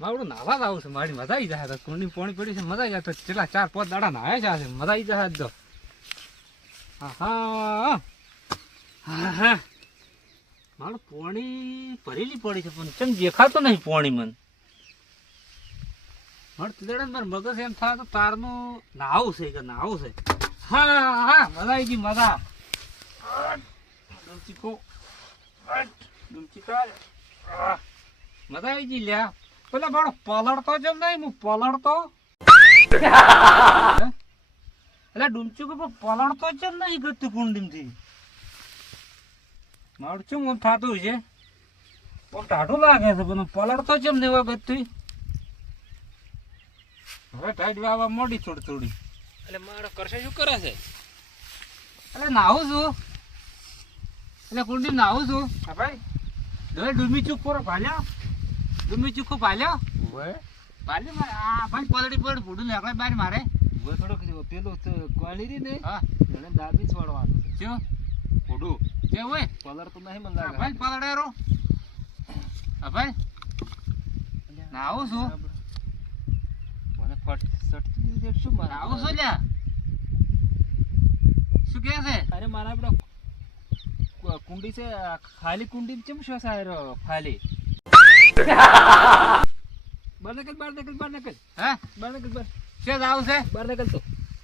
મારું નાવા જ આવું છે, મારી મજા આવી જાય. કુંડી પાણી પડી છે, મજા આવી જાય. કેટલા 4-5 દાડા નાયા છે, મજા આવી જાય. તો હા હા મારું પાણી ભરેલી પડી છે, પણ ચમ દેખાતો નહીં પાણી મને. મારે તીધડે મારે મગજ એમ થાય તો તારનું નાવું છે કે નાવું છે. હા હા મજા આવી ગઈ, મજા. મજા આવી ગઈ લ્યા. પેલા મારો પલળતો જેમ નહીં, હું પલળતો એટલે ડુમચું કે પલળતો જેમ નહીં ગતું કુંડીમાંથી. મારું ચમ આમ થતું છે, ટાઢું લાગે છે, પણ પલળતો જેમ નહીં ગતું. હવે ટાઈટ વાવા મોડી થોડી. એટલે મારો કરશે શું કરે છે? એટલે નાવું છું, એટલે કુંડી નાવું છું. હા ભાઈ હવે ડુમી ચૂકો ભાલ્યો, ડુમી ચૂકો ભાલ્યો ભાલ્યો આ ભાઈ પલડી પડ ભૂડું નીકળે બાર મારે. થોડોક પેલું કોળી રી ને હા એને દાબી છોડવાનું જો ભૂડું જે હોય કલર તો નહીં મને લાગે. ભાઈ પલડેરો. હા ભાઈ નાવું છું, મને ફટ સટકી દે શું મારે નાવું છું લ્યા. શું કે છે? અરે મારા આપડે કુંડી છે, ખાલી કુંડી કેમ શું છે ખાલી? બાર નકલ હે બાર નકલ બાર છે જાવ છે, બાર નકલ તો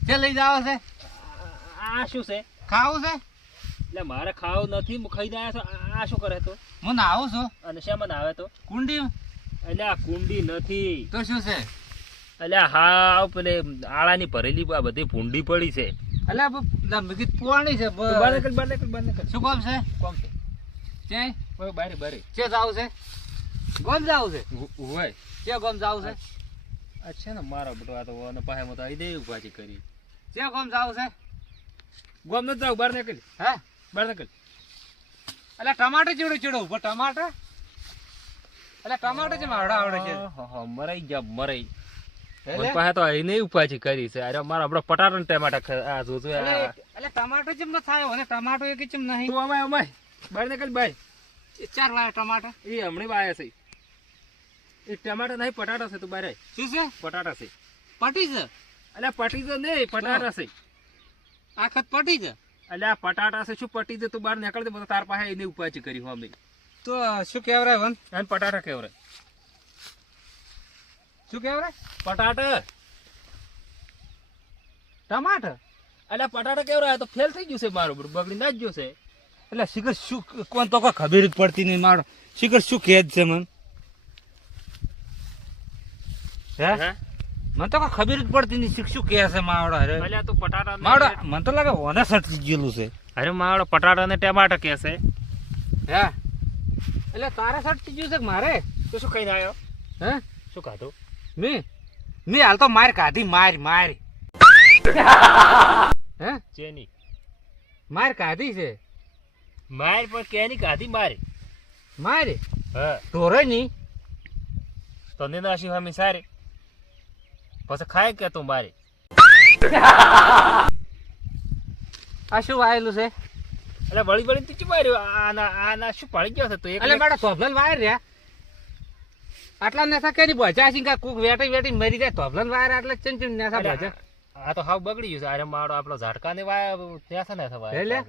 છે લઈ જાવ છે, આ શું છે? ખાવું છે. એટલે મારે ખાવું નથી, હું ખાઈને આવ્યા છો. આ શું કરે તો? હું નાવું છું અને શેમાં આવે તો? કુંડી. એટલે આ કુંડી નથી, તો શું છે? એટલે હા પેલે આળાની ભરેલી આ બધી ભૂંડી પડી છે. એટલે પોણી છે. બાર નકલ શું કામ છે? કોમ છે છે બારે બારે છે જાવ છે, ગોમ જાવ છે, હોય છે ગોમ જાવ છે, અચ્છા ને મારા બટો આ તો અને પાસે મત આવી દે ઉભાજી કરી. છે ગોમ જાવ છે. ગોમ ન જાવ બાર નકલ હે બાર નકલ. એટલે ટમાટર ચીડો ચીડો ઉપર ટમાટર. એટલે ટમાટર છે માવડા આવડે છે. મરાઈ ગયા મરાઈ. એટલે પાસે તો અહીં નહીં ઉપાજી કરી છે. અરે મારા હમણાં પટાટા ને ટમાટા આ જોજો. એટલે ટમાટર જેમ ન થાય અને ટમાટો એક જેમ નહીં. તું અમાય અમાય બાર નકલ ભાઈ 4 વાળા ટમાટર એ હમણાં વાયા છે. એ ટમાટા નહીં પટાટા છે. તું બાર શું છે? પટાટા છે. પટી છે. એટલે પટી તો નહીં પટાટા છે. આખત પટી છે. એટલે આ પટાટા છે. શું પટી છે? તું બહાર નીકળ દે બધા તાર પાસે એને ઉપાજી કરી અમે તો શું કહેવાય વન? એને પટાટા કેવરાય. શું કહેવાય? પટાટા ટમાટર. એટલે પટાટા કેવરાય તો ફેલ થઈ ગયું છે મારું બગડી ના જ ગયું છે. એટલે શિખર શું કોણ તો કોઈ ખબર જ પડતી નહીં મારો. શિખર શું કહે છે મને? હે મને તો કોઈ ખબર જ પડતી નહીં શું કહે છે માવડો. અરે એટલે તું પટાટા માવડો મને તો લાગે ઓને સટકી ગયેલું છે. અરે મારો પટાટા ને ટમાટા કે છે. હે એટલે તારે સટકી ગયું છે કે મારે? તું શું ખાઈને આવ્યો? હે શું ખાધું? મેં હાલ તો માર કાઢી માર. હે ચેની માર કાઢી છે. માર પણ કેની કાધી મારી મારે હા ઢોરે ની તને નાસી હમી સારી પછી ખાય કે તું મારી. આ શું વાયેલું છે? એટલે વળી વળી તું માર્યો. આના શું પડી ગયો છે તું? એટલે મારા તોબલન વાયર રહ્યા આટલા નેસા કરી ભજા છે. કોક વેટી મરી જાય તોબલન વાયર આટલા ચંચમ નેસા ભજા. આ તો હાવ બગડી ગયું છે. અરે મારો આપણો ઝાટકા ને વાયા ત્યાં ને થવાય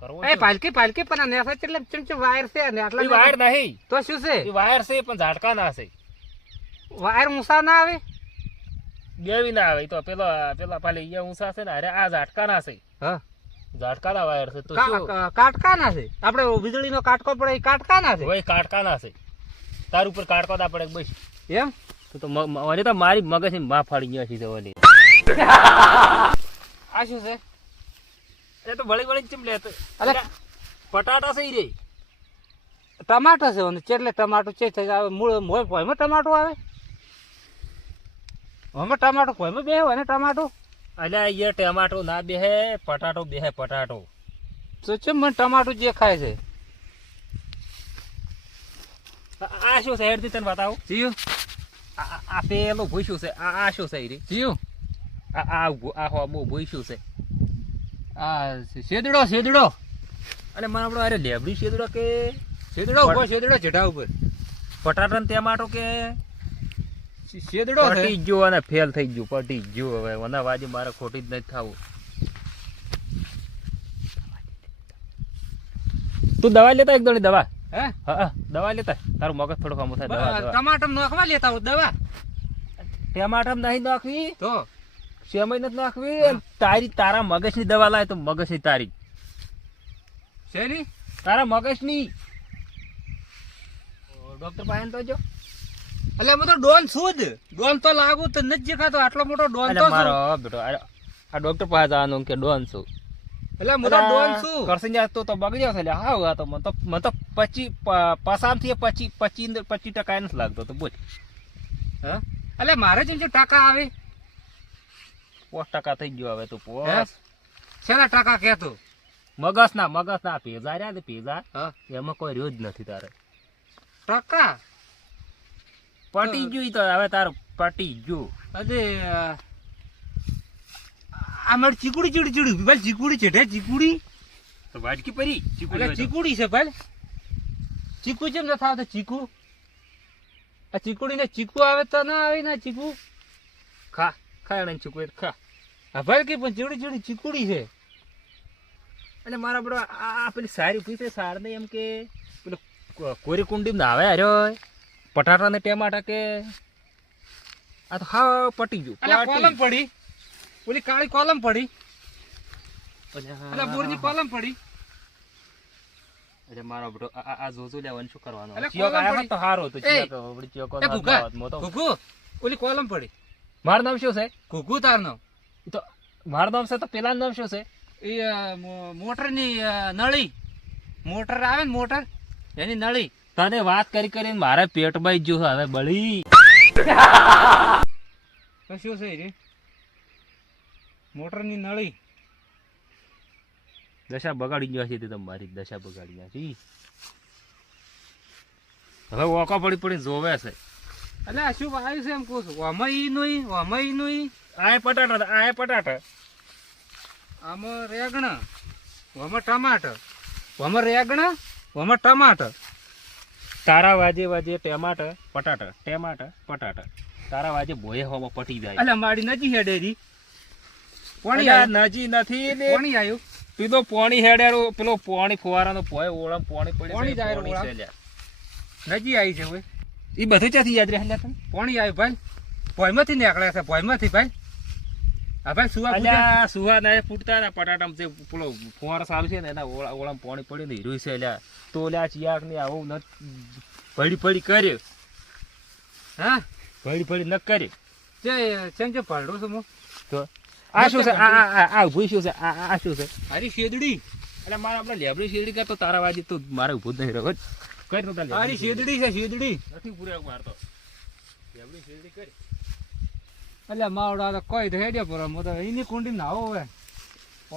કરવો. એ પાલકી પણ આ નેસા એટલે ચમચમ વાયર છે ને આટલા વાયર નહીં તો શું છે? એ વાયર છે પણ ઝાટકા ના છે. વાયર ઊંસા ના આવે? બેવી ના આવે. તો પેલા પાલે અહીંયા ઊંસા છે ને. અરે આ ઝાટકા ના છે. હા ઝાટકા ના વાયર છે. તો શું કાટકા ના છે? આપડે વીજળી નો કાટકો પડે એ કાટકા ના છે? ભાઈ કાટકા ના છે. તાર ઉપર કાટકો ના પડે બસ એમ. તો મને તો મારી મગજ ની માં ફાડી ગયો છે ઓલી. આ શું છે? એ તો વળી વળી ચમ લે. અલે પટાટા છે રે. ટમાટર છે અને ચેટલે ટમાટો ચે થઈ આવે મૂળ મોય કોઈમાં ટમાટો આવે? હવે ટમાટો કોઈમાં બે હોય ને ટમાટો. અલ્યા એ ટમાટો ના બેહે પટાટો બેહે પટાટો. તો ચમ મને ટમાટો જે ખાય છે. આ શું છે હેડ તને બતાવું. જીયું આ પેલો ભૂસ્યું છે. આ શું છે રે? જીયું આ હો મો ભૂસ્યું છે. આ શેદડો અને મને આપણો અરે લેબડી શેદડો કે શેદડો ઉભો શેદડો જઢા ઉપર પટાટા ને ટમાટો કે શેદડો છે પટી ગયો અને ફેલ થઈ ગયું, પટી ગયું. હવે ઓના વાજે મારે ખોટી જ નથી થાવું. તું દવા લેતા એક દોડી દવા. હે હા દવા લેતા, તારું મગજ થોડું કામ થાય. દવા ટમાટર નાખવા લેતા હોય દવા ટમાટર નહીં નાખવી, તો સેમય નથી નાખવી. તારી તારા મગજની દવા લાય તો મગજની તારી, શેની તારા મગજની. ડોક્ટર પાસે તો જો. એટલે હું તો ડોન છું જ, ડોન તો લાગુ તો નથી દેખાતો, આટલો મોટો ડોન તો છું. મારો બેટો આ ડોક્ટર પાસે જવાનું કે ડોન છું. એટલે હું તો ડોન છું. કરસન જા તો બગડ્યો છે. હાવ આ તો મને તો 50 થી 25% નથી લાગતો. તો બોલ. હે એટલે મારે જેમ ટકા આવે 5% થઈ ગયો હવે તો. હે? શેના ટકા કેતો મગજ ના પેજા રહ્યા ને પેજા, હા એમાં કોઈ રહ્યો જ નથી તારે. ટકા પટી ગયું ઈ તો હવે તારું પટી ગયું. અરે આ મારી ચીકુડી ચીડી ભાઈ, ચીકુડી છે ચીકુડી તો વાજકી પરી એટલે ચીકુડી છે ભાઈ. ચીકુ કેમ નથી આવતો ચીકુ? આ ચીકુડી ને ચીકુ આવે તો ના આવે ને ચીકુ. ખા એને ચીકુ ખા. હા ભાઈ કે પણ ચીડી ચીડી ચીકુડી છે. અને મારા બડો આ પેલી સારી પીસે સાર ને એમ કે પેલો કોરી કુંડી ના આવે અરે પટાટા ને ટમાટા કે આ તો હા પટી ગયું. એટલે કોલમ પડી, ઓલી કાળી કોલમ પડી, એટલે બોરની કોલમ પડી. અરે મારો બડો આ જોજો લેવાનું શું કરવાનું? એટલે ચિયોક કોલમ આવ્યો પડી. તો હારો તો ચિયોક વળી ચિયોક એ ઘુઘુ ઓલી કોલમ પડી. મારું નામ શું છે? ઘુઘુ તારનો ઈ તો મારું નામ છે તો પેલા નામ શું છે? એ મોટરની નળી, મોટર આવે ને મોટર એની નળી. તને વાત કરી કરીને મારા પેટમાં જ જો હવે બળી. શું છે રે? મોટરની નળી. દશા બગાડી ગયા છે તે તમારી દશા બગાડી ગયા છે. હવે ઓકો પડી પડી જોવે છે. એટલે આ શું આવ્યું છે એમ કહું છું. આમાં ઈ આ પટાટા આમાં રેગણ, આમાં ટમાટર, આમાં રેગણ, આમાં ટમાટર. તારા વાજે વાજે પટાટા તારા વાજે ભોય હોમાં પટી જાય. એટલે મારી નજી હેડેરી પોણી નજી નથી ને પોણી આવ્યું. તું તો પોણી હેડેરો પેલો પોણી ફુવારાનો ભોય ઓળમ પોણી પડી પોણી જાય પોણી ઓળમ. છે લ્યા. નજી આવી છે હવે. ઈ બધું ક્યાંથી યાદ રહે તને? પોણી આવ્યું ભાઈ, ભોયમાંથી નીકળ્યા છે, ભોયમાંથી ભાઈ. હા ભાઈ સુવા અલ્યા સુવા ના ફૂટતા ને પટાટામાં જે પેલો ફુવારો ચાલુ છે ને એના ઓળમ પોણી પડી ને હીરું છે લ્યા. તો લ્યા ચિયાક ને આવું ન પડી કર્યો. હા પડી ન કર્યો. ચેમ પલડું છું હું. તો આ શું છે? આ ઉભું શું છે? આ શું છે? હારી શેદડી. એટલે મારે આપણે લેબડી શેરડી કરતો તારા વાજી તો મારે ઉભું જ નહીં રહ્યો. કઈ તો હારી શેદડી છે, શેદડી નથી પૂરે મારતો. લેબડી શેરડી કરી. એટલે માવડા તો કોઈ તો હેડ્યો પર હું તો એની કુંડી નાવો હવે.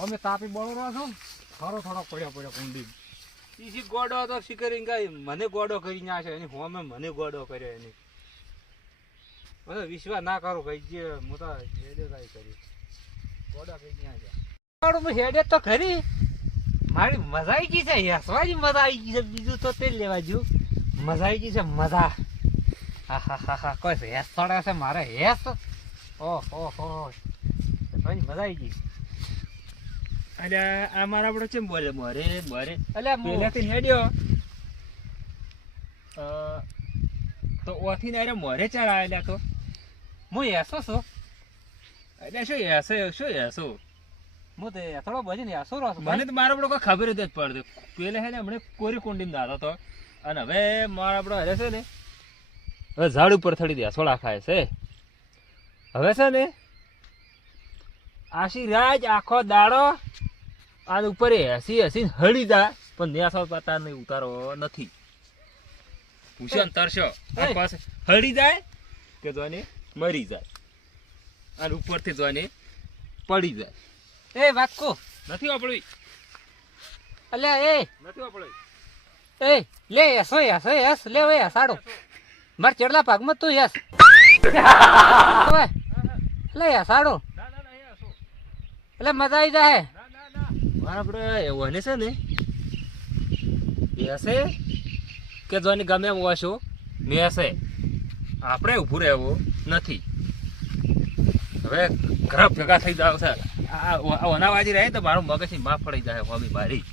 અમે તાપી બળો રહ્યો છો થોડો પડ્યો કુંડી. ઈ ગોડો તો શીકરી ગઈ, મને ગોડો કરી નાખે એની હોમે, મને ગોડો કર્યો એની. મને વિશ્વાસ ના કરો કઈ જે હું તો હેડે કઈ કરી ગોડો કરી નાખે. હેડે તો ખરી મારી મજા આવી ગઈ છે, હેસવાની મજા આવી ગઈ છે. બીજું તો તે લેવા જો મજા આવી ગઈ છે, મજા. હા કોઈ હેસ પડે છે મારે હેસ. ઓહો મજા આવી ગઈ. એટલે આ મારા આપડે કેમ બોલે મોરે એટલે પેલાથી હેડ્યો તો ઓથી ને મોરે ચાર આવેલા તો હું હેસો છું. એટલે શું હેસો હું તે થોડો બધી ને હેસો રહો છું. મને તો મારા આપડે કોઈ ખબર જ નથી પડતી. પેલે હે ને હમણે કોરી કુંડી દાદો તો, અને હવે મારા આપડે હરે છે ને હવે ઝાડ ઉપર થડી દે સોળા ખાય છે. હવે છે ને આશી રાજ આખો દાડો આ ઉપર હસી હળી જાય પણ ન્યાસો પતા નહીં ઉતારો નથી. ભૂષણ તરશો પાસે હળી જાય કે જોને મરી જાય અને ઉપરથી જોને પડી જાય. એ વાત કો નથી વાપરવી, અલ્યા એ નથી વાપરવી. એ લે યસ લે હવે સાડો માર ચેડલા ભાગમાં તું યસ લે સાડો એટલે મજા આવી જાય. આપડે એવું છે ને એ હશે કે જોને ગમે એમ વાશો મેં હશે આપણે ઉભું રહેવું નથી. હવે ઘર ભેગા થઈ જાવ છે. આ ઓનાવાજી રહે તો મારું મગજ માફ પડી જાય હોમી મારી.